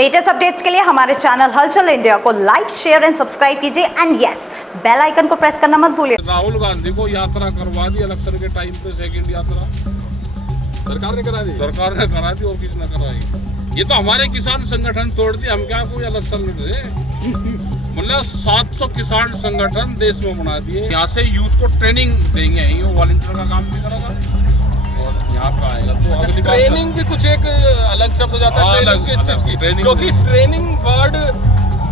Latest updates के लिए हमारे चैनल हलचल इंडिया को लाइक, शेयर एंड सब्सक्राइब कीजिए एंड यस, बेल आइकन को प्रेस करना मत भूलिए। राहुल गांधी को यात्रा करवा दी इलेक्शन के टाइम पे, सेकंड यात्रा सरकार ने करा दी। सरकार ने करा दी और किसने कराई? ये तो हमारे किसान संगठन तोड़ दिए, हम क्या कोई इलेक्शन लड़ रहे? मतलब 700 किसान संगठन देश में बना दिए। यहाँ से यूथ को ट्रेनिंग देंगे, वो वॉलंटियर का काम भी करेगा और यहाँ पे आएगा। तो अगली बार ट्रेनिंग भी कुछ एक अलग शब्द हो जाता है ट्रेनिंग किस चीज की, क्योंकि ट्रेनिंग वर्ड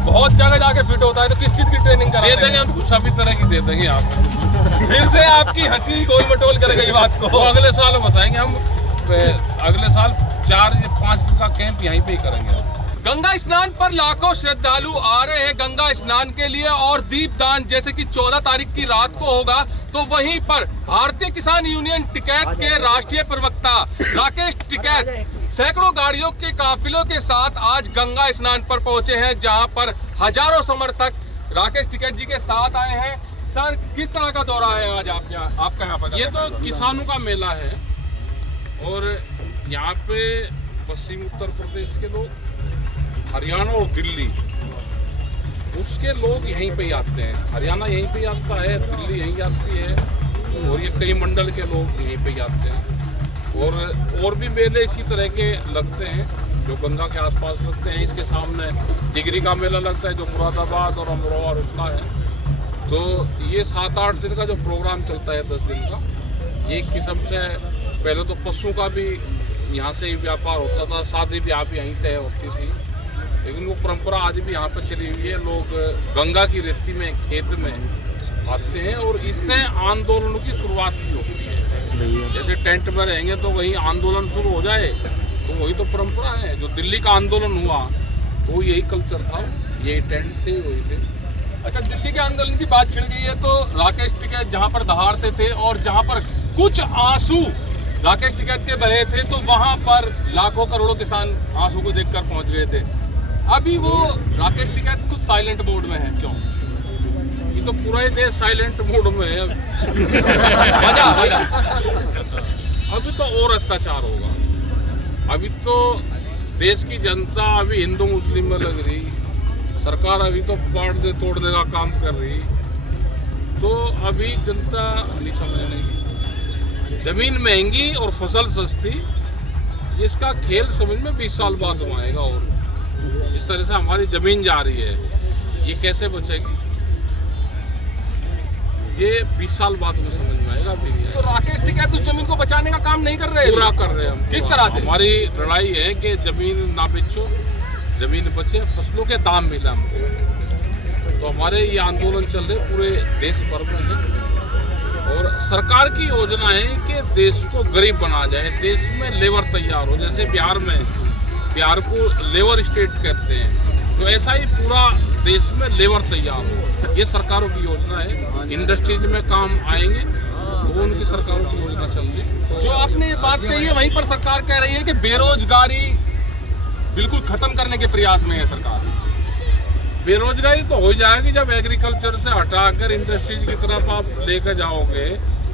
बहुत जगह जाके फिट होता है, तो किस चीज की ट्रेनिंग दे देंगे उनको, सभी तरह की दे देंगे यहाँ पे। फिर से आपकी हंसी गोल मटोल करेगा ये बात को। वो अगले साल बताएंगे हम, अगले साल 4 या 5 दिन का कैंप यहीं पे ही करेंगे। गंगा स्नान पर लाखों श्रद्धालु आ रहे हैं गंगा स्नान के लिए, और दीपदान जैसे कि 14 तारीख की रात को होगा, तो वहीं पर भारतीय किसान यूनियन टिकैत के राष्ट्रीय प्रवक्ता राकेश टिकैत सैकड़ों गाड़ियों के काफिलों के साथ आज गंगा स्नान पर पहुंचे हैं, जहां पर हजारों समर्थक राकेश टिकैत जी के साथ आए हैं। सर, किस तरह का दौरा है आज आपका यहाँ पर? ये तो किसानों का मेला है और यहाँ पे पश्चिम उत्तर प्रदेश के लोग, हरियाणा और दिल्ली, उसके लोग यहीं पे आते हैं। हरियाणा यहीं पे आता है, दिल्ली यहीं आती है और ये कई मंडल के लोग यहीं पे आते हैं। और भी मेले इसी तरह के लगते हैं जो गंगा के आसपास लगते हैं। इसके सामने टिगरी का मेला लगता है जो मुरादाबाद और अमरोहा और उसका है। तो ये 7-8 दिन का जो प्रोग्राम चलता है, 10 दिन का, एक किस्म से पहले तो पशुओं का भी यहाँ से ही व्यापार होता था, शादी ब्याह भी यहीं तय होती थी, लेकिन वो परंपरा आज भी यहाँ पर चली हुई है। लोग गंगा की रेती में, खेत में आते हैं और इससे आंदोलन की शुरुआत भी होती है। जैसे टेंट में रहेंगे तो वहीं आंदोलन शुरू हो जाए, तो वही तो परंपरा है। जो दिल्ली का आंदोलन हुआ तो यही कल्चर था, यही टेंट थे, वही थे। अच्छा, दिल्ली के आंदोलन की बात छिड़ गई है, तो राकेश टिकैत जहां पर दहाड़ते थे और जहां पर कुछ आंसू राकेश टिकैत के बहे थे, तो वहां पर लाखों करोड़ों किसान आंसू को देखकर पहुंच गए थे। अभी वो राकेश टिकैत कुछ साइलेंट मोड में है, क्यों? ये तो पूरा ही देश साइलेंट मोड में है। वजह अभी तो और अत्याचार होगा। अभी तो देश की जनता अभी हिंदू मुस्लिम में लग रही, सरकार अभी तो पाड़ तोड़ने का काम कर रही, तो अभी जनता नहीं समझ लेगी। जमीन महंगी और फसल सस्ती, इसका खेल समझ में 20 साल बाद आएगा। और जिस तरह से हमारी जमीन जा रही है, ये कैसे बचेगी, ये 20 साल बाद में समझ में आएगा। अभी नहीं। तो राकेश टिकैत उस जमीन को बचाने का काम नहीं कर रहे हैं? पूरा कर रहे हैं हम। किस तरह से? हमारी लड़ाई है कि जमीन ना बेचो, जमीन बचे, फसलों के दाम मिले हमको। तो हमारे ये आंदोलन चल रहे पूरे देश भर में है और सरकार की योजना है कि देश को गरीब बना जाए, देश में लेबर तैयार हो। जैसे बिहार को लेबर स्टेट कहते हैं, तो ऐसा ही पूरा देश में लेबर तैयार हो। ये सरकारों की योजना है। इंडस्ट्रीज में काम आएंगे, वो उनकी सरकारों की योजना चल रही। जो आपने बात कही है, वहीं पर सरकार कह रही है कि बेरोजगारी बिल्कुल खत्म करने के प्रयास में है सरकार। बेरोजगारी तो हो जाएगी जब एग्रीकल्चर से हटाकर इंडस्ट्रीज की तरफ आप लेकर जाओगे।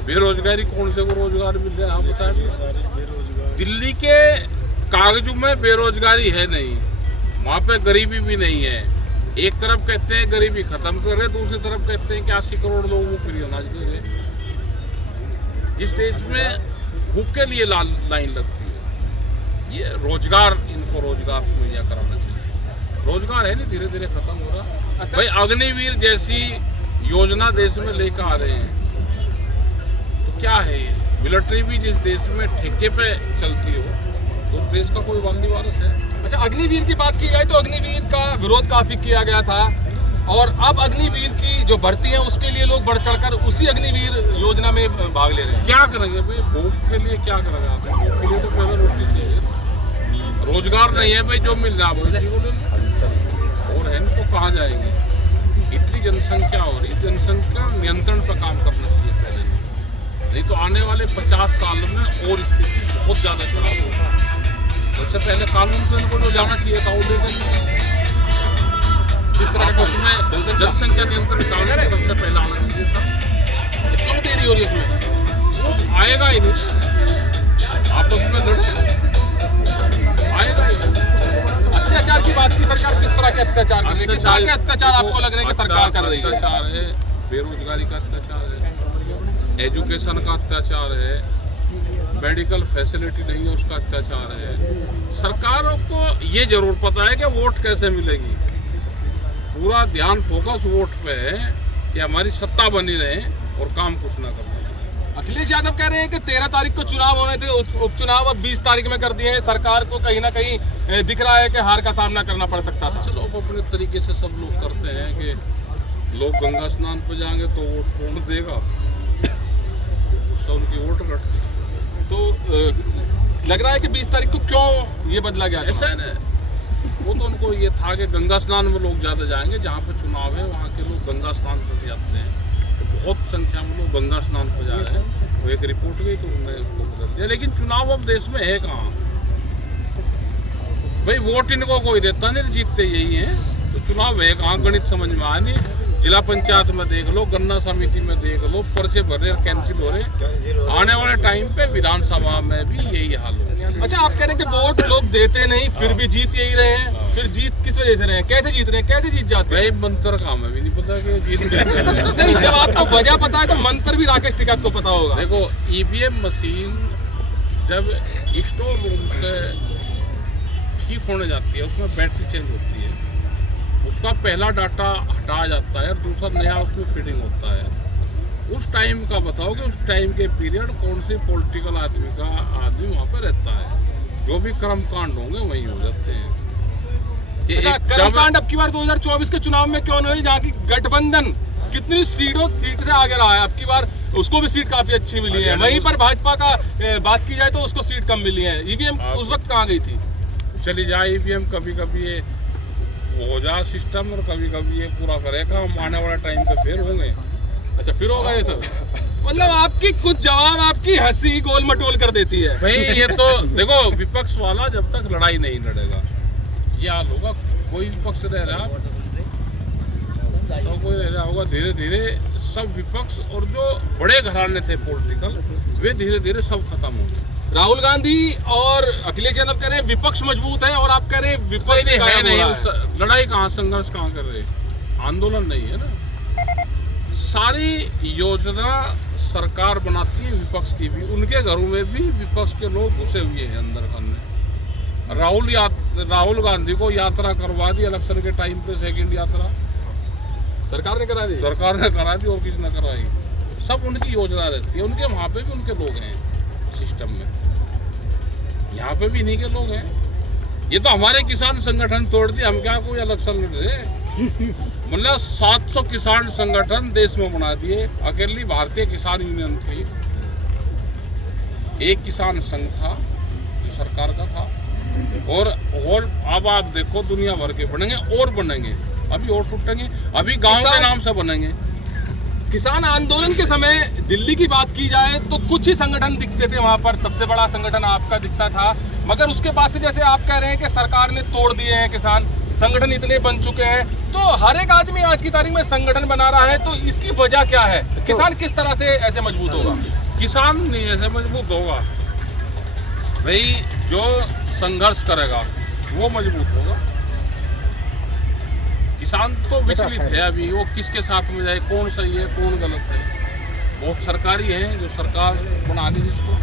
बेरोजगारी कौन से को रोजगार मिल रहा है, आप बताएं। दिल्ली के कागजों में बेरोजगारी है नहीं, वहाँ पे गरीबी भी नहीं है। एक तरफ कहते हैं गरीबी खत्म कर रहे, दूसरी तरफ कहते हैं कि 80 करोड़ लोगों को फ्री अनाज दे रहे। जिस देश में भूख के लिए लाइन लगती है, ये रोजगार, इनको रोजगार मुहैया कराना चाहिए। रोजगार है नहीं, धीरे धीरे खत्म हो रहा। भाई अग्निवीर जैसी योजना देश में लेकर आ रहे हैं, तो क्या है ये? मिलिट्री भी जिस देश में ठेके पे चलती हो, उस देश का कोई वांदी वारस है? अच्छा, अग्निवीर की बात की जाए तो अग्निवीर का विरोध काफी किया गया था, और अब अग्निवीर की जो भर्ती है उसके लिए लोग बढ़ चढ़कर उसी अग्निवीर योजना में भाग ले रहे हैं। क्या करेंगे भाई, भूख के लिए क्या करेंगे आप? भूख के लिए तो पहले रोटी चाहिए। रोजगार नहीं है भाई, जो मिल रहा है वो ले लो। और है नहीं तो कहाँ जाएंगे? इतनी जनसंख्या हो रही, जनसंख्या नियंत्रण पर काम करना चाहिए पहले, नहीं तो आने वाले 50 साल में और स्थिति बहुत ज़्यादा खराब होगा। सबसे पहले कानून तो इनको जो जाना चाहिए था वो लेकर किस तरह का उसमें जनसंख्या नियंत्रण कानून सबसे पहले आना चाहिए था। क्यों देरी हो रही है इसमें? वो आएगा ही नहीं, आप उसमें लड़े, आएगा ही नहीं। अत्याचार की बात है? किस तरह के अत्याचार आपको लग रहे हैं कि सरकार कर रही है? अत्याचार है, बेरोजगारी का अत्याचार है, एजुकेशन का अत्याचार है, मेडिकल फैसिलिटी नहीं है उसका अत्याचार है। सरकारों को ये जरूर पता है कि वोट कैसे मिलेगी, पूरा ध्यान फोकस वोट पे है कि हमारी सत्ता बनी रहे और काम कुछ ना कर। अखिलेश यादव कह रहे हैं कि 13 तारीख को चुनाव होने थे, उपचुनाव अब 20 तारीख में कर दिए हैं। सरकार को कहीं ना कहीं दिख रहा है कि हार का सामना करना पड़ सकता था। चलो अब अपने तरीके से सब लोग करते हैं कि लोग गंगा स्नान पर जाएंगे तो वोट कौन देगा, उससे उनकी वोट घटती। तो लग रहा है कि 20 तारीख को क्यों ये बदला गया? ऐसा है ना, वो तो उनको ये था कि गंगा स्नान में लोग ज़्यादा जाएंगे, जहाँ पे चुनाव है वहाँ के लोग गंगा स्नान पर जाते हैं, तो बहुत संख्या में लोग गंगा स्नान पर जा रहे हैं। वो एक रिपोर्ट गई तो उन्होंने उसको बदल दिया। लेकिन चुनाव अब देश में है कहाँ भाई, वोट इनको कोई देता नहीं, जीतते यही हैं, तो चुनाव है कहाँ, गणित समझ में आ नहीं। जिला पंचायत में देख लो, गन्ना समिति में देख लो, पर्चे भर रहे कैंसिल हो रहे। आने वाले टाइम पे विधानसभा में भी यही हाल हो। अच्छा, आप कह रहे हैं कि वोट लोग देते नहीं, फिर भी जीत यही रहे हैं। फिर जीत किस वजह से रहे हैं? कैसे जीत रहे हैं? कैसे जीत जाते हैं? मंत्र का हमें भी नहीं पता कि जीत कैसे नहीं, जब आपको वजह पता है तो मंत्र भी राकेश टिकैत को पता होगा। देखो, ईवीएम मशीन जब स्टोर रूम से ठीक होने जाती है, उसमें बैटरी चेंज होती है, उसका पहला डाटा हटाया जाता है और दूसरा नया उसमें फीडिंग होता है। उस टाइम का बताओ कि उस टाइम के पीरियड कौन सी पॉलिटिकल आदमी वहाँ पर रहता है, जो भी कर्मकांड होंगे वही हो जाते हैं। अच्छा, कर्मकांड अब की बार 2024 के चुनाव में क्यों नहीं हुई, जहाँ की गठबंधन कितनी सीट से आगे रहा है? अब की बार उसको भी सीट काफी अच्छी मिली है, वहीं पर भाजपा का बात की जाए तो उसको सीट कम मिली है। ईवीएम उस वक्त कहाँ गई थी? चली जाए ईवीएम, कभी कभी ये हो जाए सिस्टम और कभी कभी ये पूरा करेगा, हम आने वाले टाइम पे फिर होंगे। अच्छा, फिर होगा ये सब? मतलब आपकी कुछ जवाब आपकी हंसी गोल मटोल कर देती है भाई। ये तो देखो, विपक्ष वाला जब तक लड़ाई नहीं लड़ेगा ये हाल होगा। कोई विपक्ष रह रहा तो कोई रह रहा होगा, धीरे धीरे सब विपक्ष और जो बड़े घराने थे पॉलिटिकल, वे धीरे धीरे सब खत्म होंगे। राहुल गांधी और अखिलेश यादव कह रहे हैं विपक्ष मजबूत है, और आप कह रहे हैं विपक्ष नहीं। लड़ाई कहाँ, संघर्ष कहाँ कर रहे? आंदोलन नहीं है ना। सारी योजना सरकार बनाती है, विपक्ष की भी, उनके घरों में भी विपक्ष के लोग घुसे हुए हैं अंदर करने। राहुल गांधी को यात्रा करवा दी इलेक्शन के टाइम पे, सेकंड यात्रा सरकार ने करा दी। सरकार ने करा दी और किसने कराई? सब उनकी योजना रहती है। उनके वहाँ पे भी उनके लोग हैं सिस्टम में, यहाँ पे भी इन्हीं के लोग हैं। ये तो हमारे किसान संगठन तोड़ दिए, हम क्या कोई इलेक्शन लड़ रहे? मतलब 700 किसान संगठन देश में बना दिए। अकेली भारतीय किसान यूनियन थी, एक किसान संघ था जो सरकार का था, और अब आप देखो दुनिया भर के बनेंगे और बनेंगे, अभी और टूटेंगे, अभी गांव के नाम से बनेंगे। किसान आंदोलन के समय दिल्ली की बात की जाए तो कुछ ही संगठन दिखते थे वहां पर, सबसे बड़ा संगठन आपका दिखता था, मगर उसके बाद से जैसे आप कह रहे हैं कि सरकार ने तोड़ दिए हैं, किसान संगठन इतने बन चुके हैं, तो हर एक आदमी आज की तारीख में संगठन बना रहा है, तो इसकी वजह क्या है? किसान किस तरह से ऐसे मजबूत होगा? किसान नहीं ऐसे मजबूत होगा भाई, जो संघर्ष करेगा वो मजबूत होगा। किसान तो विचलित है अभी, वो किसके साथ में जाए, कौन सही है कौन गलत है। बहुत सरकारी हैं जो सरकार बना दी जिसको।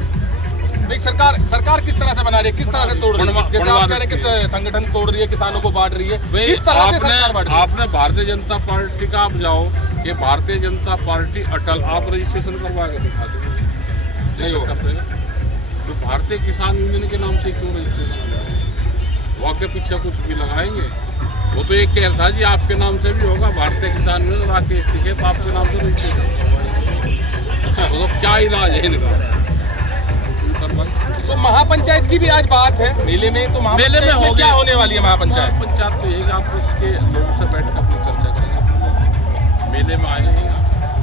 भाई सरकार किस तरह से बना रही है, किस तरह से तोड़ रही है? जैसे आप कह रहे हैं कि संगठन तोड़ रही है, किसानों को बांट रही है, किस तरह से सरकार बांट रही है? आपने भारतीय जनता पार्टी का आप जाओ कि भारतीय जनता पार्टी अटल, आप रजिस्ट्रेशन करवा के दिखा दो, नहीं होगा। तो भारतीय किसान यूनियन के नाम से क्यों रजिस्ट्रेशन? वहाँ के पीछे कुछ भी लगाएंगे। वो तो एक कह रहा था जी आपके नाम से भी होगा, भारतीय किसान यूनियन राकेश टिकैत आपके नाम से रजिस्ट्रेशन करवाएंगे। अच्छा, तो क्या इलाज है इनका? तो महापंचायत की भी आज बात है मेले में, तो मेले में हो क्या होने वाली है महापंचायत? पंचायत तो यही, आप उसके लोगों से बैठ कर अपनी चर्चा करेंगे। मेले में आए हैं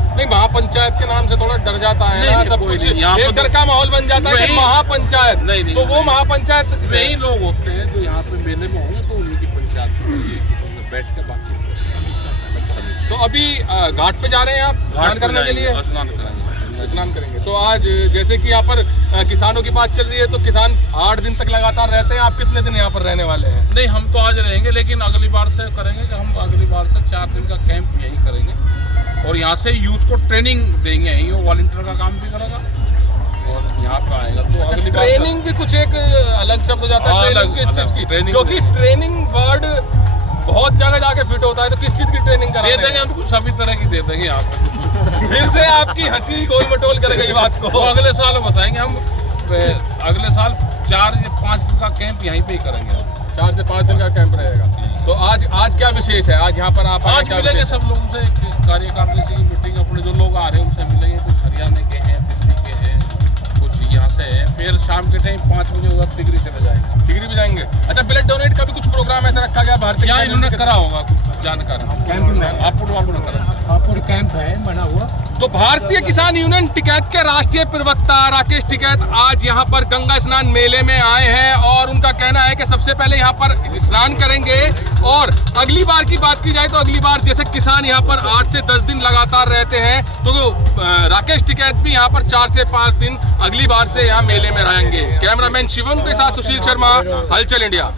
नहीं, महापंचायत के नाम से थोड़ा डर जाता है ना सब कुछ, एक डर का माहौल बन जाता है कि महापंचायत नहीं, तो वो महापंचायत वही लोग होते हैं जो यहाँ पे मेले में होंगे, तो उन्हीं की पंचायत बैठ कर बातचीत करें। तो अभी घाट पे जा रहे हैं आप स्नान करने के लिए? स्नान करेंगे। स्नान करेंगे। तो आज जैसे कि यहाँ पर किसानों की बात चल रही है, तो किसान 8 दिन तक लगातार रहते हैं। आप कितने दिन यहाँ पर रहने वाले हैं? नहीं, हम तो आज रहेंगे, लेकिन अगली बार से करेंगे कि हम अगली बार से 4 दिन का कैंप यहीं करेंगे और यहाँ से यूथ को ट्रेनिंग देंगे। यहीं वो वॉलंटियर का काम भी करेगा और यहाँ पे आएगा। तो अगली बार ट्रेनिंग भी कुछ एक अलग शब्द हो जाता है ट्रेनिंग किस चीज़ की? ट्रेनिंग, क्योंकि ट्रेनिंग वर्ड बहुत जगह जाके फिट होता है, तो किस चीज़ की ट्रेनिंग दे देंगे हम, कुछ सभी तरह की दे देंगे यहाँ पे। फिर से आपकी हंसी गोल मटोल कर गई बात को। वो अगले साल बताएंगे हम। अगले साल 4 या 5 दिन का कैंप यहीं पे ही करेंगे। 4 से 5 दिन का कैंप रहेगा। तो आज क्या विशेष है? आज यहाँ पर आप आज मिलेंगे सब लोगों से, कार्यकारिणी की मीटिंग, अपने जो लोग आ रहे हैं उनसे मिलेंगे। कुछ हरियाणा के हैं, दिल्ली के हैं, कुछ यहाँ से है। फिर शाम के टाइम 5 बजे होगा, टिगरी चले जाएंगे। टिगरी भी जाएंगे। अच्छा, ब्लड डोनेट का भी कुछ प्रोग्राम ऐसा रखा गया भारतीय? यहाँ इन्होंने करा होगा कुछ जानकार आपको कैंप है बना हुआ। तो भारतीय किसान यूनियन टिकैत के राष्ट्रीय प्रवक्ता राकेश टिकैत आज यहाँ पर गंगा स्नान मेले में आए हैं और उनका कहना है कि सबसे पहले यहाँ पर स्नान करेंगे और अगली बार की बात की जाए तो अगली बार जैसे किसान यहाँ पर 8 से 10 दिन लगातार रहते हैं, तो राकेश टिकैत भी यहाँ पर 4 से 5 दिन अगली बार से यहाँ मेले में रहेंगे। कैमरामैन शिवम के साथ सुशील शर्मा, हलचल इंडिया।